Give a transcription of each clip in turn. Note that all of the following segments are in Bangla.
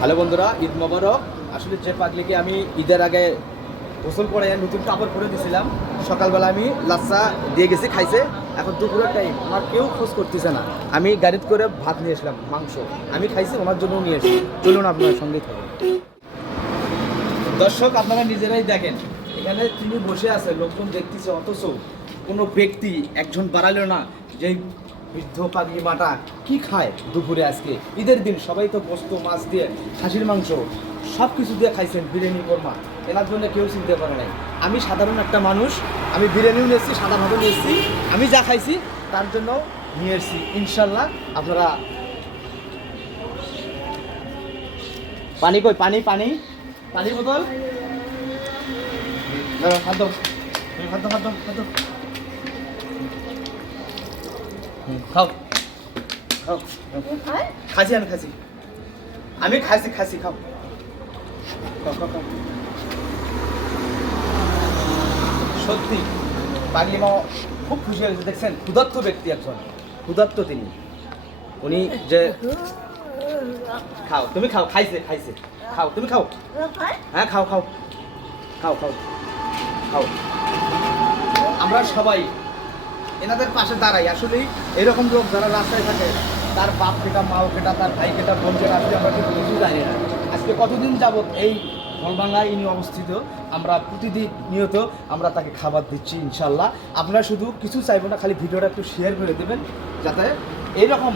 হ্যালো বন্ধুরা, ঈদ মোবারক। আসলে যে পাগলিকে আমি ঈদের আগে গোসল করে নতুন কাপড় পরে দিয়েছিলাম, সকালবেলা আমি লাচ্চা দিয়ে গেছি, খাইছে। এখন দুপুরের টাইম, আমার কেউ খোঁজ করতেছে না। আমি গাড়িতে করে ভাত নিয়ে আসলাম, মাংস আমি খাইছি, ওনার জন্য নিয়ে এসেছি। চলুন আপনার সঙ্গেই থাকুন। দর্শক, আপনারা নিজেরাই দেখেন, এখানে তিনি বসে আছে, লোকজন দেখতেছে, অথচ কোনো ব্যক্তি একজন বাড়ালো না। যে বৃদ্ধ পাগলি মাটা কি খায় দুপুরে, আজকে ঈদের দিন, সবাই তো গোস্ত মাছ দিয়ে, খাসির মাংস সব কিছু দিয়ে খাইছেন, বিরিয়ানি কোরমা, এনার জন্য কেউ চিনতে পারে নাই। আমি সাধারণ একটা মানুষ, আমি বিরিয়ানিও নিয়েছি, সাদা ভাতও নিয়েছি, আমি যা খাইছি তার জন্য নিয়ে এসেছি। ইনশাল্লাহ আপনারা পানি কই, পানি পানি পানির বোতল খাদ্য খাদ্য খাদ্য খাদ্য খাও খাও। খাসি আমি খাসি, আমি খাসি খাসি, খাও খাও খাও খাও। সত্যি পাগলি মা খুব খুশি হয়েছে, দেখছেন, ক্ষুধার্ত ব্যক্তি একজন, ক্ষুধার্ত তিনি, উনি যে খাও, তুমি খাও, খাইছে খাইছে, খাও তুমি খাও, হ্যাঁ খাও খাও খাও খাও খাও। আমরা সবাই এনাদের পাশে দাঁড়াই। আসলেই এরকম লোক যারা রাস্তায় থাকে, তার বাপ কেটা, মাও কেটা, তার ভাই কেটা, বোন কেটা, আসলে আমরা কিন্তু কিছু জানি না। আজকে কতদিন যাবত এই ফলবাঙ্গা ইনি অবস্থিত, আমরা প্রতিদিন নিয়ত আমরা তাকে খাবার দিচ্ছি। ইনশাল্লাহ আপনারা শুধু কিছু চাইবো না, খালি ভিডিওটা একটু শেয়ার করে দেবেন, যাতে এইরকম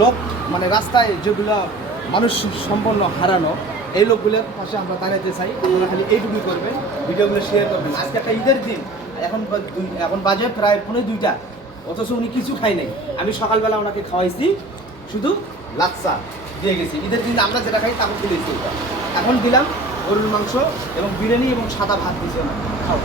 লোক, মানে রাস্তায় যেগুলো মানুষ সম্পন্ন হারানো, এই লোকগুলোর পাশে আমরা দাঁড়াতে চাই। আপনারা খালি এইটুকুই করবেন, ভিডিওগুলো শেয়ার করবেন। আজকে একটা ঈদের দিন, এখন বাজে প্রায় 1:30, অথচ উনি কিছু খাই নাই। আমি সকালবেলা ওনাকে খাওয়াইছি, শুধু লাচ্চা দিয়ে গেছি। ঈদের দিন আমরা যেটা খাই তাকে দিয়েছি, এখন দিলাম গরুর মাংস এবং বিরিয়ানি এবং সাদা ভাত দিয়েছি। খাও।